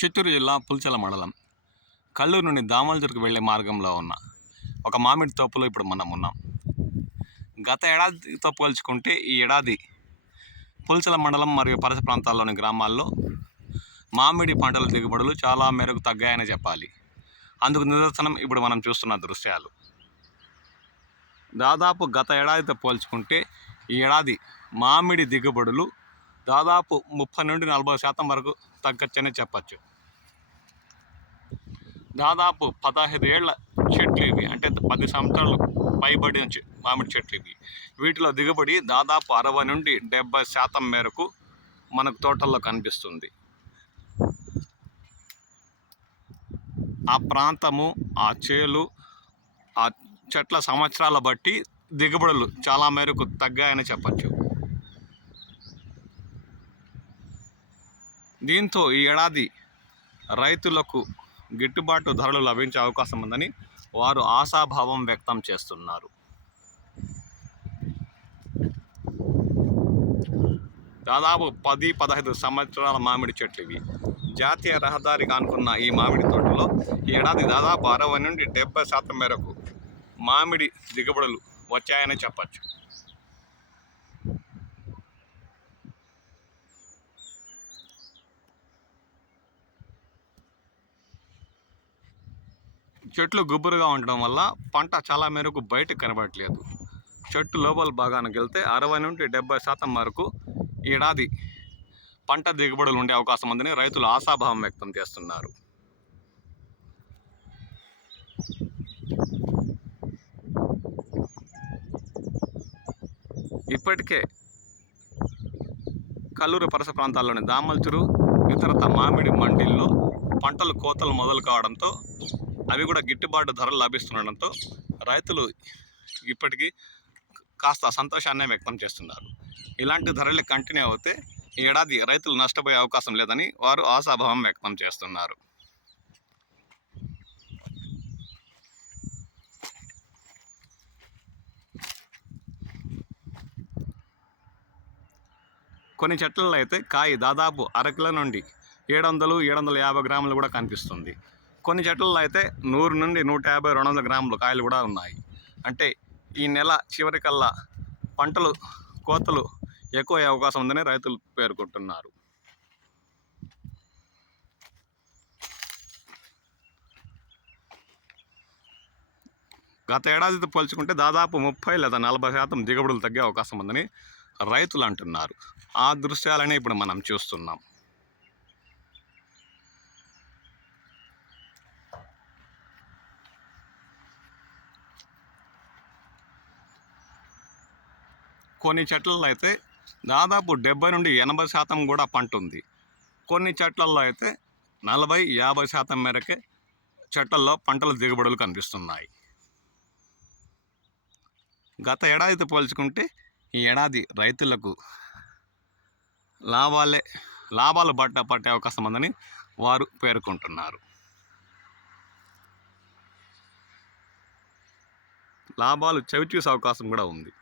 చిత్తూరు జిల్లా పుల్చెల మండలం కల్లూరు నుండి దామోజర్కు వెళ్లే మార్గంలో ఉన్న ఒక మామిడి తోపులో ఇప్పుడు మనం ఉన్నాం. గత ఏడాదితో పోల్చుకుంటే ఈ ఏడాది పుల్చెల మండలం మరియు పరిసర ప్రాంతాల్లోని గ్రామాల్లో మామిడి పంటల దిగుబడులు చాలా మేరకు తగ్గాయని చెప్పాలి. అందుకు నిదర్శనం ఇప్పుడు మనం చూస్తున్న దృశ్యాలు. దాదాపు గత ఏడాదితో పోల్చుకుంటే ఈ ఏడాది మామిడి దిగుబడులు దాదాపు 30 నుండి 40% వరకు తగ్గచ్చనే చెప్పచ్చు. దాదాపు 15 ఏళ్ల చెట్లు ఇవి, అంటే 10 సంవత్సరాలు పైబడిన మామిడి చెట్లు ఇవి. వీటిలో దిగుబడి దాదాపు 60 నుండి 70% మేరకు మనకు తోటల్లో కనిపిస్తుంది. ఆ ప్రాంతము, ఆ చేలు, ఆ చెట్ల సంవత్సరాల బట్టి దిగుబడులు చాలా మేరకు తగ్గాయని చెప్పచ్చు. దీంతో ఈ ఏడాది రైతులకు గిట్టుబాటు ధరలు లభించే అవకాశం ఉందని వారు ఆశాభావం వ్యక్తం చేస్తున్నారు. దాదాపు 10-15 సంవత్సరాల మామిడి చెట్లు ఇవి. జాతీయ రహదారికి ఆనుకున్న ఈ మామిడి తోటలో ఈ ఏడాది దాదాపు 60 నుండి 70% మేరకు మామిడి దిగుబడులు వచ్చాయని చెప్పచ్చు. చెట్లు గుబురుగా ఉండడం వల్ల పంట చాలా మేరకు బయటకు కనబడట్లేదు. చెట్టు లోపల భాగానికి వెళ్తే 60 నుండి 70% వరకు ఏడాది పంట దిగుబడులు ఉండే అవకాశం ఉందని రైతులు ఆశాభావం వ్యక్తం చేస్తున్నారు. ఇప్పటికే కల్లూరు పరిసర ప్రాంతాల్లోని దామల్చూరు, ఇతరత మామిడి మండీల్లో పంటలు కోతలు మొదలు కావడంతో అవి కూడా గిట్టుబాటు ధరలు లభిస్తుండడంతో రైతులు ఇప్పటికీ కాస్త సంతోషాన్ని వ్యక్తం చేస్తున్నారు. ఇలాంటి ధరలు కంటిన్యూ అవుతే ఈ ఏడాది రైతులు నష్టపోయే అవకాశం లేదని వారు ఆశాభావం వ్యక్తం చేస్తున్నారు. కొన్ని చెట్లలో అయితే కాయ దాదాపు అరకిలో నుండి 700-750 గ్రాములు కూడా కనిపిస్తుంది. కొన్ని చెట్లలో అయితే 100 నుండి 150-200 గ్రాముల కాయలు కూడా ఉన్నాయి. అంటే ఈ నెల చివరికల్లా పంటలు కోతలు ఎక్కువ అయ్యే అవకాశం ఉందని రైతులు పేర్కొంటున్నారు. గత ఏడాదితో పోల్చుకుంటే దాదాపు 30 లేదా 40% దిగుబడులు తగ్గే అవకాశం ఉందని రైతులు అంటున్నారు. ఆ దృశ్యాలనే ఇప్పుడు మనం చూస్తున్నాం. కొన్ని చెట్లలో అయితే దాదాపు 70 నుండి 80% కూడా పంట ఉంది. కొన్ని చెట్లలో అయితే 40-50% మేరకే చెట్లలో పంటల దిగుబడులు కనిపిస్తున్నాయి. గత ఏడాదితో పోల్చుకుంటే ఈ ఏడాది రైతులకు లాభాలు పట్టే అవకాశం ఉందని వారు పేర్కొంటున్నారు. లాభాలు చవిచూసే అవకాశం కూడా ఉంది.